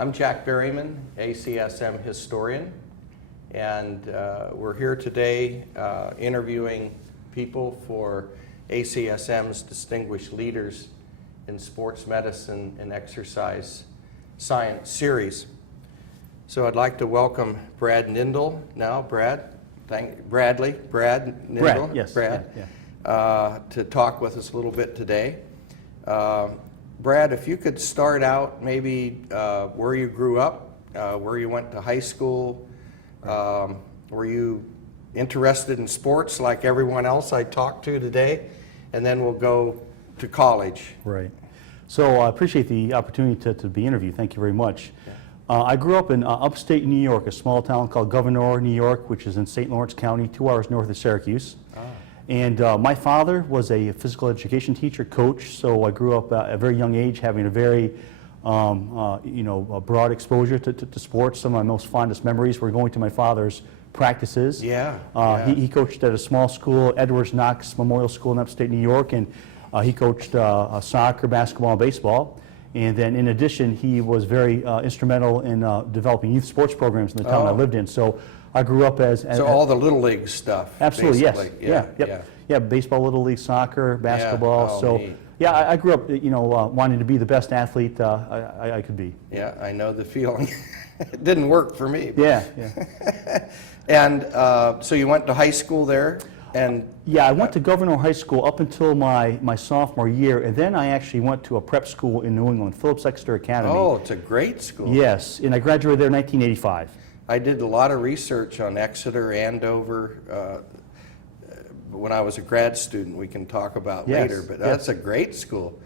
I'm Jack Berryman, ACSM historian, and we're here today interviewing people for ACSM's Distinguished Leaders in Sports Medicine and Exercise Science series. So I'd like to welcome Brad Nindl now. Brad Nindl. Brad, yes. Brad, yeah. to talk with us a little bit today. Brad, if you could start out maybe where you grew up, where you went to high school, were you interested in sports like everyone else I talked to today, and then we'll go to college. Right. So I appreciate the opportunity to be interviewed. Thank you very much. I grew up in upstate New York, a small town called Gouverneur, New York, which is in St. Lawrence County, 2 hours north of Syracuse. And my father was a physical education teacher, coach, so I grew up at a very young age having a very a broad exposure to sports. Some of my most fondest memories were going to my father's practices. He coached at a small school, Edwards Knox Memorial School in upstate New York, and he coached soccer, basketball, and baseball. And then in addition, he was very instrumental in developing youth sports programs in the town I lived in. So I grew up as all the Little League stuff. Absolutely, basically. yes. Yeah, baseball, Little League, soccer, basketball. Yeah. Neat. Yeah, I grew up, wanting to be the best athlete I could be. Yeah, I know the feeling. It didn't work for me. Yeah. And so you went to high school there? Yeah, I went to Gouverneur High School up until my sophomore year, and then I actually went to a prep school in New England, Phillips Exeter Academy. Oh, it's a great school. Yes, and I graduated there in 1985. I did a lot of research on Exeter, Andover, when I was a grad student. We can talk about later, but that's a great school.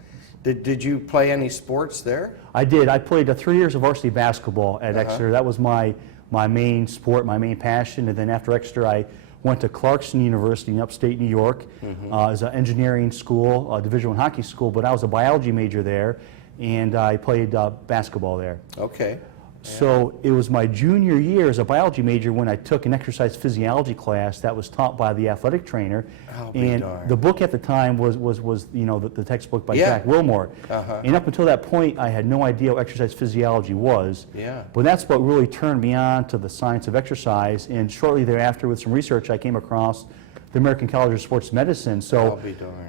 Did you play any sports there? I did. I played 3 years of varsity basketball at Exeter. That was my main sport, my main passion, and then after Exeter I went to Clarkson University in upstate New York as an engineering school, Division I hockey school, but I was a biology major there, and I played basketball there. Okay. So it was my junior year as a biology major when I took an exercise physiology class that was taught by the athletic trainer. And the book at the time was the textbook by Jack Wilmore. And up until that point, I had no idea what exercise physiology was. But that's what really turned me on to the science of exercise. And shortly thereafter, with some research, I came across the American College of Sports Medicine. So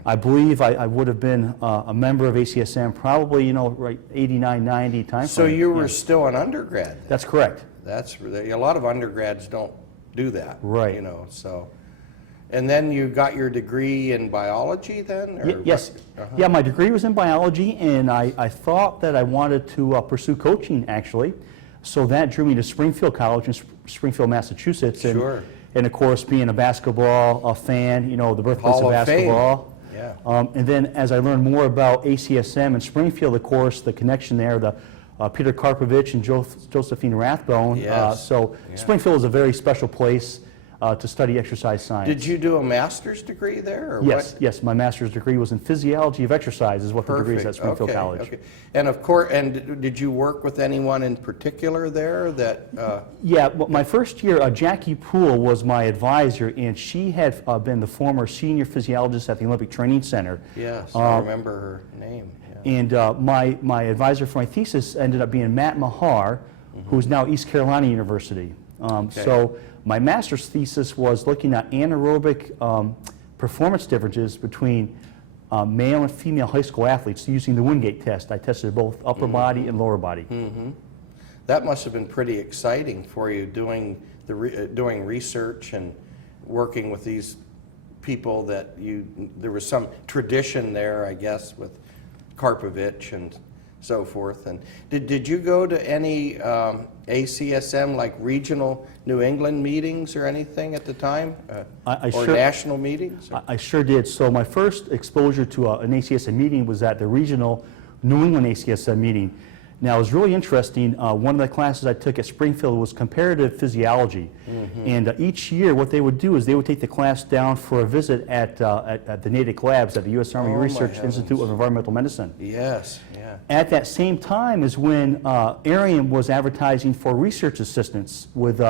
I believe I would have been a member of ACSM probably, right 89, 90 time frame. So you were still an undergrad then? That's correct. A lot of undergrads don't do that. Right. So. And then you got your degree in biology then? Or yes. Yeah, my degree was in biology, and I thought that I wanted to pursue coaching, actually. So that drew me to Springfield College in Springfield, Massachusetts. And of course, being a basketball fan, the birthplace of basketball. And then as I learned more about ACSM and Springfield, of course, the connection there, the Peter Karpovich and Josephine Rathbone. Springfield is a very special place to study exercise science. Did you do a master's degree there? Or yes, my master's degree was in physiology of exercise, is what the degree is at Springfield College. Okay. And of course, did you work with anyone in particular there that? Yeah, well, my first year, Jackie Poole was my advisor, and she had been the former senior physiologist at the Olympic Training Center. Yes, I remember her name. And my advisor for my thesis ended up being Matt Mahar, who's now East Carolina University. So my master's thesis was looking at anaerobic performance differences between male and female high school athletes using the Wingate test. I tested both upper body and lower body. That must have been pretty exciting for you, doing research and working with these people that there was some tradition there, I guess, with Karpovich and so forth. And did you go to any ACSM, like regional New England meetings or anything at the time? Or national meetings? I sure did. So my first exposure to an ACSM meeting was at the regional New England ACSM meeting. Now, it was really interesting. One of the classes I took at Springfield was comparative physiology. And each year, what they would do is they would take the class down for a visit at the Natick Labs at the U.S. Army Research Institute of Environmental Medicine. Yes, At that same time is when Arium was advertising for research assistants with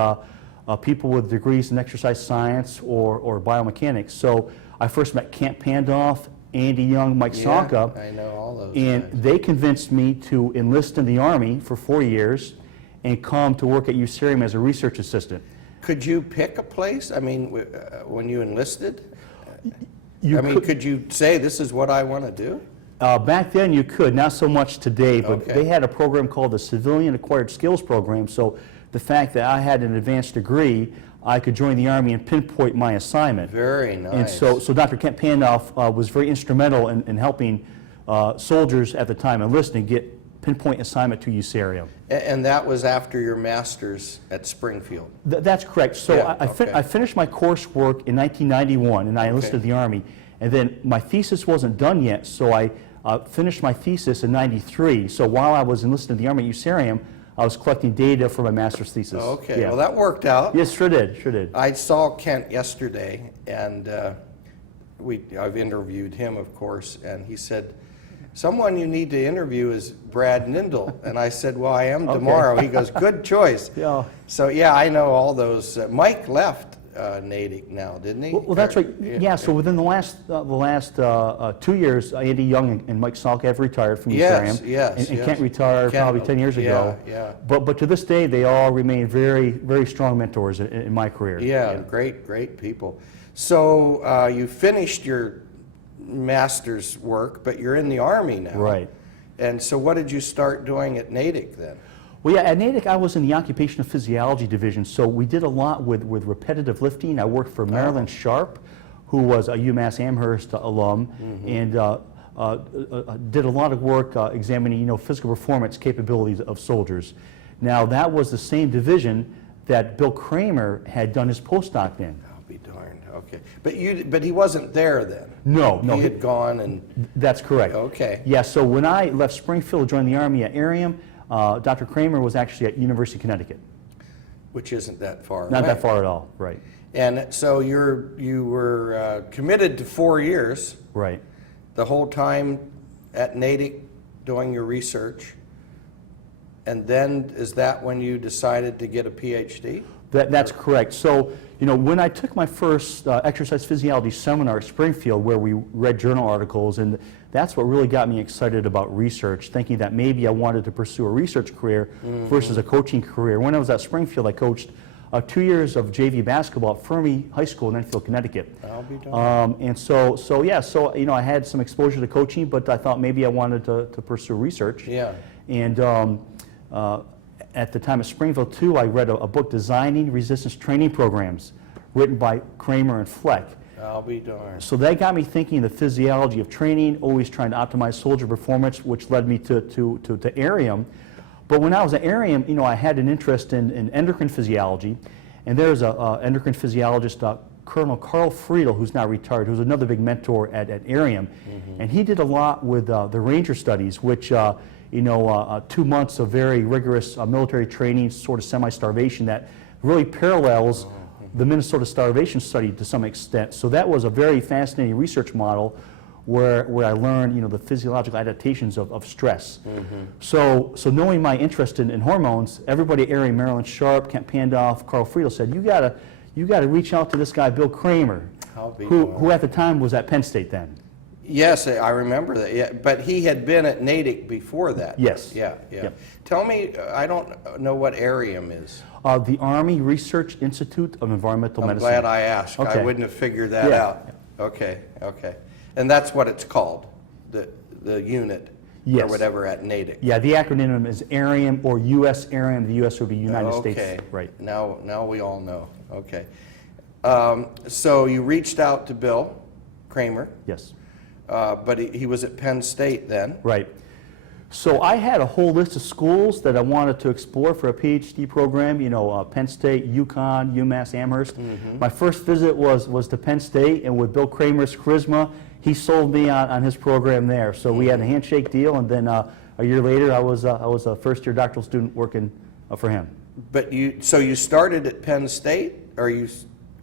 people with degrees in exercise science or biomechanics. So I first met Camp Pandolf Andy Young, Mike Yeah, Salka, I know all those and guys. they convinced me to enlist in the Army for 4 years and come to work at USAREUM as a research assistant. Could you pick a place? I mean, when you enlisted? You I mean, could you say, this is what I want to do? Back then you could, not so much today, but Okay. they had a program called the Civilian Acquired Skills Program, so the fact that I had an advanced degree, I could join the Army and pinpoint my assignment. Very nice. And so Dr. Kent Pandoff was very instrumental in helping soldiers at the time enlisting get pinpoint assignment to USAREUM. And that was after your master's at Springfield? That's correct. So Yeah, I finished my coursework in 1991 and I enlisted Okay. the Army. And then my thesis wasn't done yet, so I finished my thesis in 93. So while I was enlisted in the Army at USAREUM, I was collecting data for my master's thesis. Okay, Yeah. well, that worked out. Yes, sure did, sure did. I saw Kent yesterday, and I've interviewed him, of course, and he said, someone you need to interview is Brad Nindl. And I said, well, I am tomorrow. He goes, good choice. Yeah. So, yeah, I know all those. Mike left Natick now, didn't he? Well, that's right. Yeah, so within the last 2 years, Andy Young and Mike Salk have retired from Yes, USAREUM. yes, And yes. Kent retired Kent, probably 10 years ago. yeah. But to this day, they all remain very, very strong mentors in my career. Yeah, great people. So you finished your master's work, but you're in the Army now. Right. And so what did you start doing at Natick then? Well, yeah, at Natick, I was in the Occupational Physiology Division, so we did a lot with repetitive lifting. I worked for Marilyn Sharp, who was a UMass Amherst alum, and did a lot of work examining, physical performance capabilities of soldiers. Now, that was the same division that Bill Kramer had done his postdoc in. I'll be darned. Okay, but he wasn't there then. No, He had gone and that's correct. okay. Yeah, so when I left Springfield to join the Army at ACSM, Dr. Kramer was actually at University of Connecticut. Which isn't that far. Not away. that far at all, right. And so you were committed to 4 years. Right. The whole time at Natick doing your research. And then is that when you decided to get a Ph.D.? That's correct. So, when I took my first exercise physiology seminar at Springfield, where we read journal articles, and that's what really got me excited about research, thinking that maybe I wanted to pursue a research career versus a coaching career. When I was at Springfield, I coached 2 years of JV basketball at Fermi High School in Enfield, Connecticut. I'll be darned. And so I had some exposure to coaching, but I thought maybe I wanted to pursue research. Yeah. And at the time at Springfield, too, I read a book, Designing Resistance Training Programs, written by Kramer and Fleck. I'll be darned. So that got me thinking the physiology of training, always trying to optimize soldier performance, which led me to ACSM. But when I was at ACSM, I had an interest in endocrine physiology, and there's a endocrine physiologist, Colonel Carl Friedel, who's now retired, who's another big mentor at ACSM, and he did a lot with the Ranger studies, which 2 months of very rigorous military training, sort of semi-starvation that really parallels the Minnesota starvation study to some extent. So that was a very fascinating research model where I learned, the physiological adaptations of stress. So knowing my interest in hormones, everybody at ACSM, Marilyn Sharp, Kent Pandoff, Carl Friedel said, you gotta reach out to this guy, Bill Kramer, who at the time was at Penn State then. Yes, I remember that. Yeah, but he had been at Natick before that. Yes. Yeah. Yep. Tell me, I don't know what ACSM is. The Army Research Institute of Environmental I'm Medicine. glad I asked. I Okay. wouldn't have figured that Yeah. out. Okay. And that's what it's called, the unit or Yes. whatever at Natick. Yeah, the acronym is ARIM or US ARIM. The US would be United States. Okay. Right. Now we all know. Okay. So you reached out to Bill Kramer, Yes. but he was at Penn State then. Right. So I had a whole list of schools that I wanted to explore for a PhD program, Penn State, UConn, UMass Amherst. My first visit was to Penn State, and with Bill Kramer's charisma, he sold me on his program there. So we had a handshake deal, and then a year later, I was a first-year doctoral student working for him. But so you started at Penn State, or you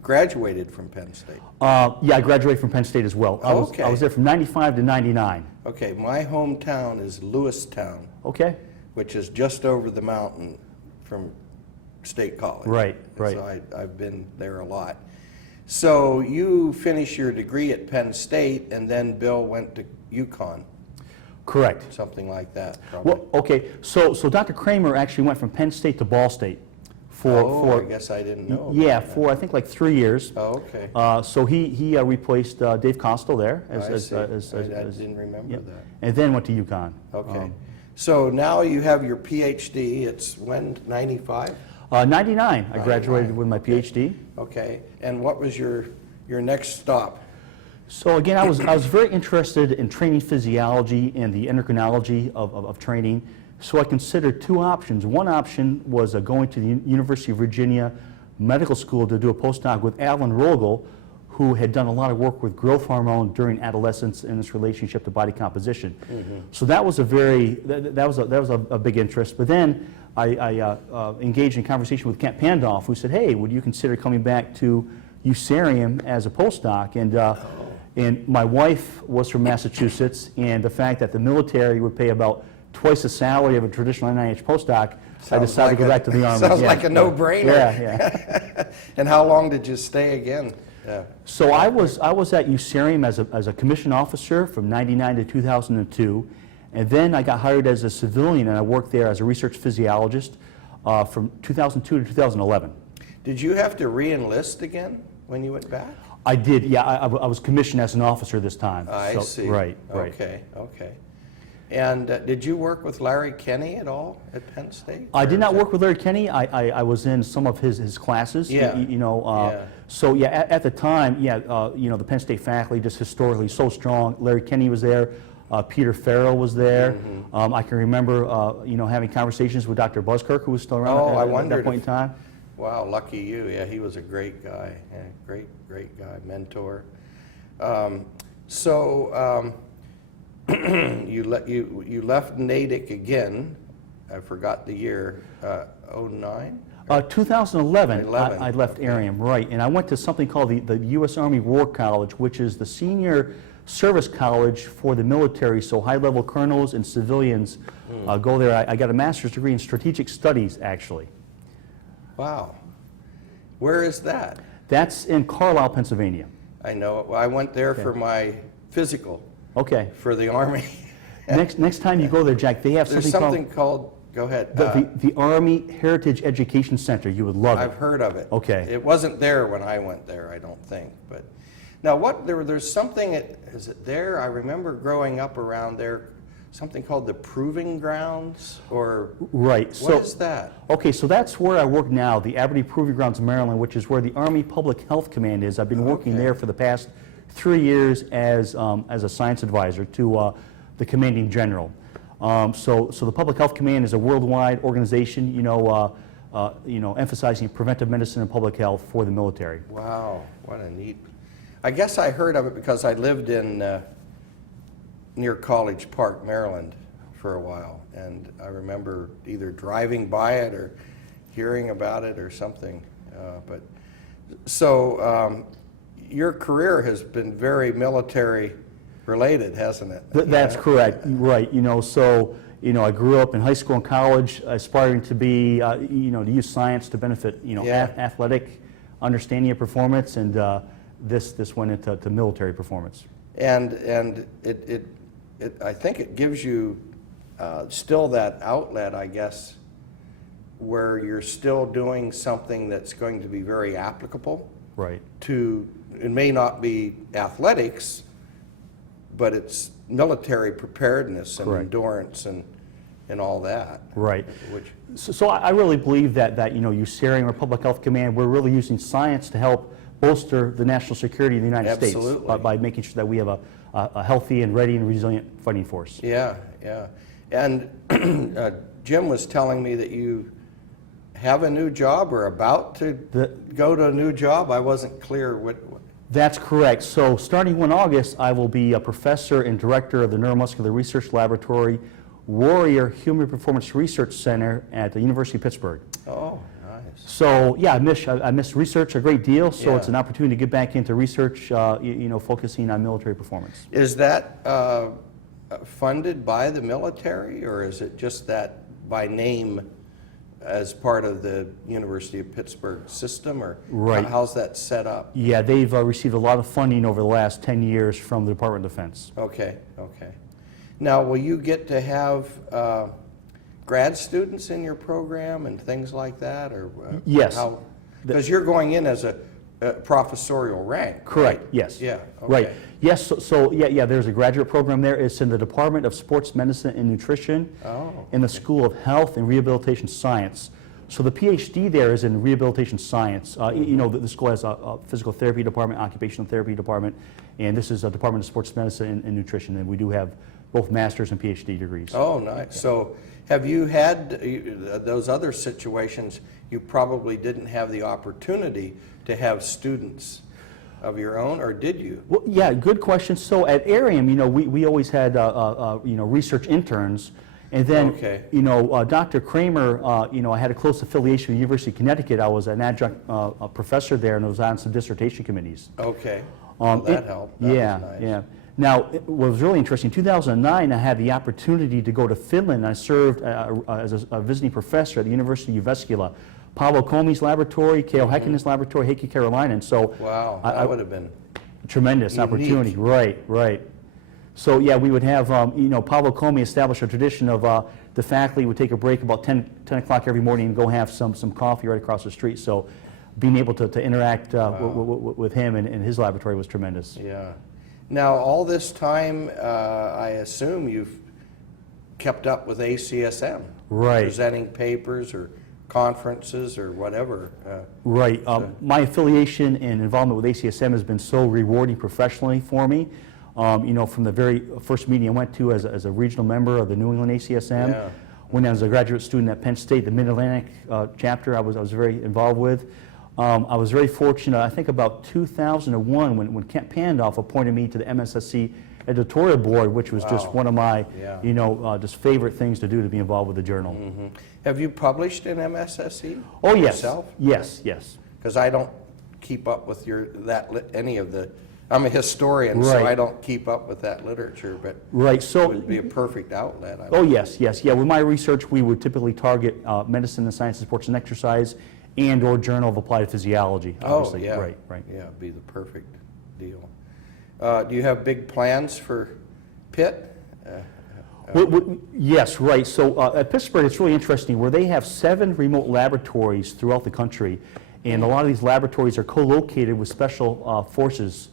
graduated from Penn State? Yeah, I graduated from Penn State as well. I Okay. was there from 95 to 99. Okay, my hometown is Lewistown, Okay. which is just over the mountain from State College. Right. So I've been there a lot. So you finished your degree at Penn State, and then Bill went to UConn, Correct. something like that, probably. Well, okay, so Dr. Kramer actually went from Penn State to Ball State I guess I didn't know. yeah, about that. for I think like 3 years. Oh, okay. So he replaced Dave Costello there. I see. I didn't remember Yep. that. And then went to UConn. Okay. So now you have your Ph.D. It's when, 95? 99, I graduated with my Ph.D. Okay. And what was your next stop? So again, I was very interested in training physiology and the endocrinology of training. So I considered two options. One option was going to the University of Virginia Medical School to do a postdoc with Alan Rogel, who had done a lot of work with growth hormone during adolescence and its relationship to body composition. So that was a big interest. But then I engaged in conversation with Kent Pandolf, who said, "Hey, would you consider coming back to USARIUM as a postdoc?" And my wife was from Massachusetts, and the fact that the military would pay about twice the salary of a traditional NIH postdoc, I decided to go back to the Army. Sounds like a no-brainer. Yeah. And how long did you stay again? Yeah. So I was at USARIUM as a commissioned officer from 99 to 2002, and then I got hired as a civilian, and I worked there as a research physiologist from 2002 to 2011. Did you have to re-enlist again when you went back? I did, yeah. I was commissioned as an officer this time. I see. Right. Okay. And did you work with Larry Kenny at all at Penn State? I did not work with Larry Kenny. I was in some of his classes. Yeah. So yeah, at the time, the Penn State faculty just historically so strong. Larry Kenny was there. Peter Farrell was there. I can remember, having conversations with Dr. Buskirk, who was still around at that point in time. Wow, lucky you. Yeah, he was a great guy. Yeah, great guy, mentor. You left Natick again. I forgot the year. 09? 2011, I left Arium, right, and I went to something called the U.S. Army War College, which is the senior service college for the military, so high-level colonels and civilians go there. I got a master's degree in strategic studies, actually. Wow. Where is that? That's in Carlisle, Pennsylvania. I know it. Well, I went there for my physical. Okay. For the Army. Next time you go there, Jack, they have There's something called, go ahead. The Army Heritage Education Center. You would love it. I've heard of it. Okay. It wasn't there when I went there, I don't think. But now, there's something. Is it there? I remember growing up around there. Something called the Proving Grounds, or right. What is that? Okay, so that's where I work now, the Aberdeen Proving Grounds, Maryland, which is where the Army Public Health Command is. I've been working there for the past 3 years as a science advisor to the commanding general. So the Public Health Command is a worldwide organization, emphasizing preventive medicine and public health for the military. Wow, what a neat. I guess I heard of it because I lived in near College Park, Maryland, for a while, and I remember either driving by it or hearing about it or something. Your career has been very military related, hasn't it? That's correct, right. I grew up in high school and college aspiring to be, to use science to benefit, athletic understanding of performance, and this went into military performance. And I think it gives you still that outlet, I guess, where you're still doing something that's going to be very applicable. Right. It may not be athletics, but it's military preparedness and endurance and all that. Right. So I really believe that USARIUM or Public Health Command, we're really using science to help bolster the national security of the United States by making sure that we have a healthy and ready and resilient fighting force. Yeah. And Jim was telling me that you have a new job or about to go to a new job. I wasn't clear what. That's correct. So starting 1 August, I will be a professor and director of the Neuromuscular Research Laboratory, Warrior Human Performance Research Center at the University of Pittsburgh. Oh, nice. So yeah, I miss research a great deal. So it's an opportunity to get back into research, focusing on military performance. Is that funded by the military, or is it just that by name as part of the University of Pittsburgh system, or Right. how's that set up? Yeah, they've received a lot of funding over the last 10 years from the Department of Defense. Okay, okay. Now, will you get to have grad students in your program and things like that, or Yes. Because you're going in as a professorial rank. Correct, right? yes. Yeah. Right. Okay. Yes, yeah, there's a graduate program there. It's in the Department of Sports Medicine and Nutrition Oh, in the School of Health and Rehabilitation Science. So the Ph.D. there is in rehabilitation science. You know, the school has a physical therapy department, occupational therapy department, and this is a Department of Sports Medicine and Nutrition, and we do have both master's and Ph.D. degrees. Oh, nice. So have you had those other situations, you probably didn't have the opportunity to have students of your own, or did you? Well, yeah, good question. So at Arium, you know, we always had, you know, research interns. And then, Okay. you know, Dr. Kramer, you know, I had a close affiliation with the University of Connecticut. I was an adjunct professor there and was on some dissertation committees. Okay. Well, that helped. That yeah, was nice. yeah. Now, what was really interesting, in 2009, I had the opportunity to go to Finland. I served as a visiting professor at the University of Jyväskylä, Paavo Komi's laboratory, K.O. Häkkinen's laboratory, Heikki Karolainen. So, Wow, that would have been tremendous unique. opportunity. Right, right. So yeah, we would have, you know, Paavo Komi established a tradition of the faculty would take a break about 10 o'clock every morning and go have some coffee right across the street. So being able to interact with him and his laboratory was tremendous. Yeah. Now, all this time, I assume you've kept up with ACSM. Right. Presenting papers or conferences or whatever. Right. My affiliation and involvement with ACSM has been so rewarding professionally for me. You know, from the very first meeting I went to as a regional member of the New England ACSM, Yeah. when I was a graduate student at Penn State, the Mid-Atlantic chapter I was very involved with. I was very fortunate, I think about 2001, when Kent Pandolf appointed me to the MSSC editorial board, which was just Wow. one of my, Yeah. you know, just favorite things to do, to be involved with the journal. Mhm. Have you published in MSSC? Oh, yes. Yourself? Yes, yes. Because I don't keep up with any of the. I'm a historian, so Right. I don't keep up with that literature, but Right, it so, would be a perfect outlet. I oh, would- yes, yes, yeah. With my research, we would typically target medicine and science and sports and exercise and/or Journal of Applied Physiology, Oh, obviously. yeah. Right, right. Yeah, it'd be the perfect deal. Do you have big plans for Pitt? Yes, right. So at Pittsburgh, it's really interesting where they have 7 remote laboratories throughout the country, and a lot of these laboratories are co-located with special forces.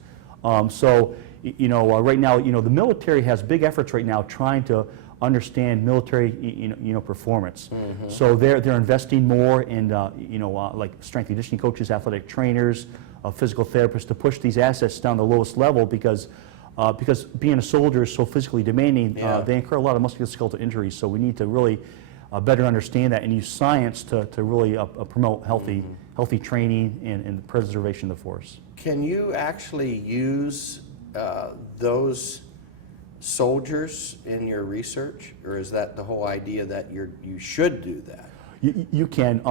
So, you know, right now, you know, the military has big efforts right now trying to understand military, you know, performance. So they're investing more in, you know, like strength and conditioning coaches, athletic trainers, physical therapists to push these assets down the lowest level because being a soldier is so physically demanding, Yeah. they incur a lot of musculoskeletal injuries. So we need to really better understand that and use science to really promote healthy training and preservation of the force. Can you actually use those soldiers in your research, or is that the whole idea that you should do that? You can,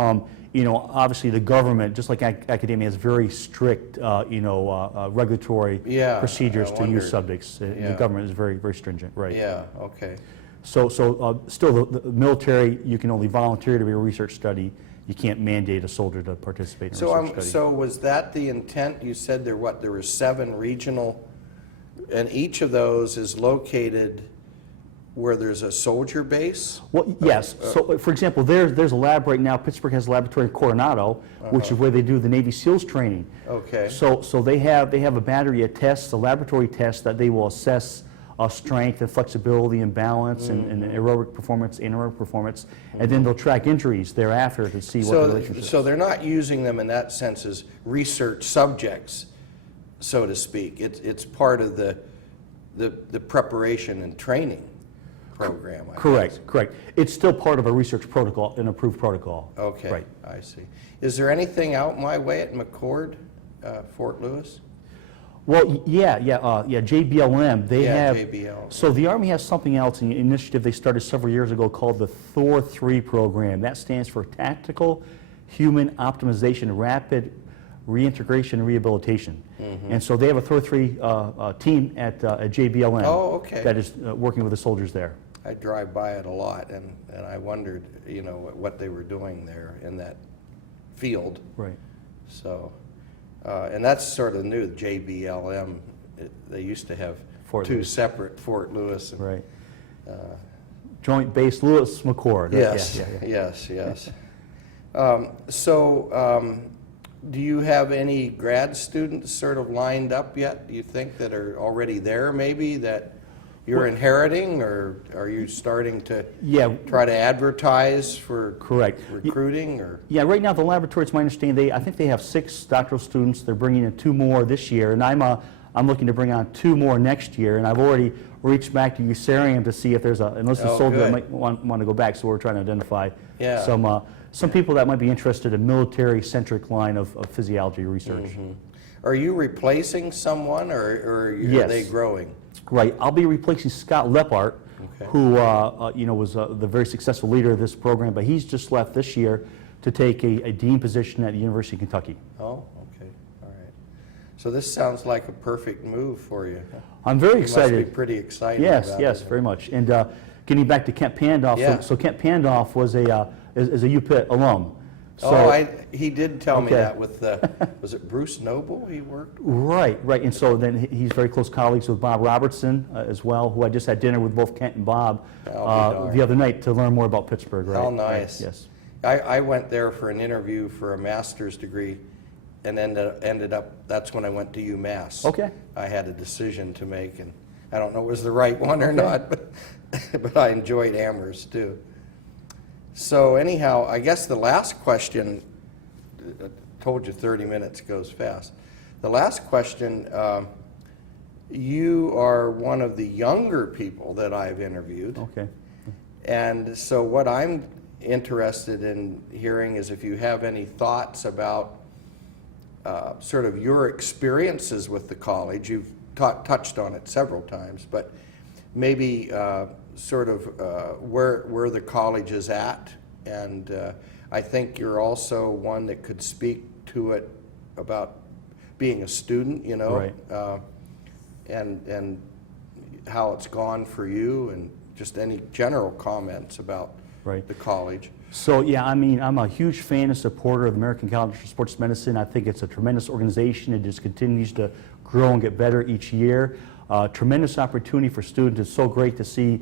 you know, obviously the government, just like academia, has very strict, you know, regulatory Yeah, procedures I to wondered. use subjects. The Yeah. government is very, very stringent, right? Yeah, okay. So still, the military, you can only volunteer to be a research study. You can't mandate a soldier to participate in a research study. So was that the intent? You said there were 7 regional, and each of those is located where there's a soldier base? Well, yes. So, for example, there's a lab right now. Pittsburgh has a laboratory in Coronado, which is where they do the Navy SEALs training. Okay. So they have a battery of tests, a laboratory test that they will assess strength and flexibility and balance and aerobic performance, anaerobic performance, and then they'll track injuries thereafter to see what the relationship is. So they're not using them in that sense as research subjects, so to speak. It's part of the preparation and training program, I guess. Correct. It's still part of a research protocol, an approved protocol. Okay, Right. I see. Is there anything out my way at McCord, Fort Lewis? Well, yeah, JBLM, they Yeah, have. JBL. So the Army has something else, an initiative they started several years ago called the Thor 3 program. That stands for Tactical Human Optimization, Rapid Reintegration and Rehabilitation. And so they have a Thor 3 team at JBLM. Oh, okay. That is working with the soldiers there. I drive by it a lot, and I wondered, you know, what they were doing there in that field. Right. So, and that's sort of new, JBLM. They used to have Fort two Lewis. separate, Fort Lewis. And, Right. Joint Base Lewis McChord. Right? yes, Yeah, yeah, yeah. yes, yes. Do you have any grad students sort of lined up yet, do you think, that are already there maybe that you're inheriting, or are you starting to Yeah. try to advertise for Correct. recruiting? Or Yeah, right now the laboratory, it's my understanding, I think they have 6 doctoral students. They're bringing in 2 more this year, and I'm looking to bring on 2 more next year, and I've already reached back to USARIUM to see if there's an enlisted Oh, soldier that good. might want to go back, so we're trying to identify Yeah. some people that might be interested in military-centric line of physiology research. are you replacing someone, or are Yes. they growing? Right, I'll be replacing Scott Lepart, Okay. who you know, was the very successful leader of this program, but he's just left this year to take a dean position at the University of Kentucky. Oh, okay, all right. So this sounds like a perfect move for you. I'm very You excited. must be pretty excited Yes, about yes, it. very much. And getting back to Kent Pandoff, Yeah. so Kent Pandoff was is a UPitt alum. So, Oh, he did tell me Okay. that with was it Bruce Noble he worked with? Right, right. And so then he's very close colleagues with Bob Robertson as well, who I just had dinner with both Kent and Bob I'll be darned. the other night to learn more about Pittsburgh. Right? How Right, nice. yes. I went there for an interview for a master's degree, and ended up, that's when I went to UMass. Okay. I had a decision to make, and I don't know if it was the right one or not, but I enjoyed Amherst too. So anyhow, I guess the last question, I told you 30 minutes goes fast. The last question, you are one of the younger people that I've interviewed. Okay. And so what I'm interested in hearing is if you have any thoughts about sort of your experiences with the college. You've touched on it several times, but maybe sort of where the college is at. And I think you're also one that could speak to it about being a student, you know, Right. and how it's gone for you, and just any general comments about Right. the college. So yeah, I mean, I'm a huge fan and supporter of the American College for Sports Medicine. I think it's a tremendous organization. It just continues to grow and get better each year. Tremendous opportunity for students. It's so great to see,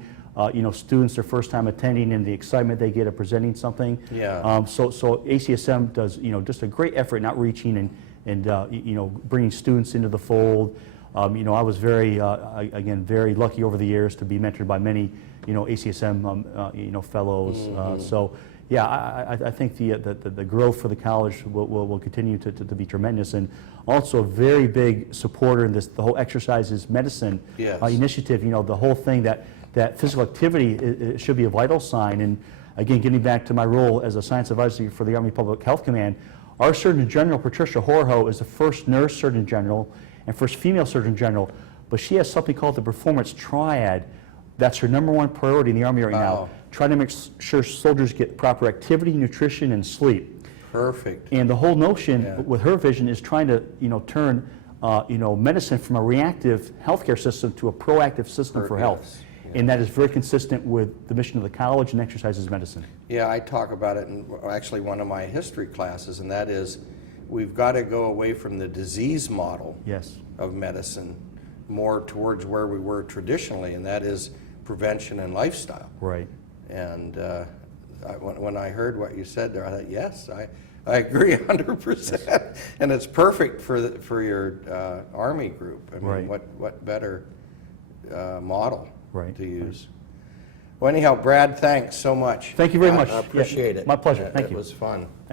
you know, students their first time attending and the excitement they get of presenting something. Yeah. So ACSM does, you know, just a great effort in outreaching and you know, bringing students into the fold. You know, I was very, again, very lucky over the years to be mentored by many, you know, ACSM, you know, fellows. So, yeah, I think the growth for the college will continue to be tremendous, and also a very big supporter in this, the whole exercises medicine Yes. initiative. You know, the whole thing that physical activity it should be a vital sign. And again, getting back to my role as a science advisor for the Army Public Health Command, our Surgeon General, Patricia Horho, is the first nurse Surgeon General and first female Surgeon General, but she has something called the Performance Triad. That's her #1 priority in the Army right Wow. now. Trying to make sure soldiers get proper activity, nutrition, and sleep. Perfect. And the whole notion Yeah. with her vision is trying to, you know, turn, you know, medicine from a reactive healthcare system to a proactive system for health. Yes. And that is very consistent with the mission of the college and exercises medicine. Yeah, I talk about it in actually one of my history classes, and that is we've got to go away from the disease model Yes. of medicine more towards where we were traditionally, and that is prevention and lifestyle. Right. And when I heard what you said there, I thought, yes, I agree 100%. And it's perfect for your Army group. I mean, Right. what better model Right. to use? Well, anyhow, Brad, thanks so much. Thank you very much. I appreciate Yeah, it. my pleasure. Thank you. It was fun. Thanks.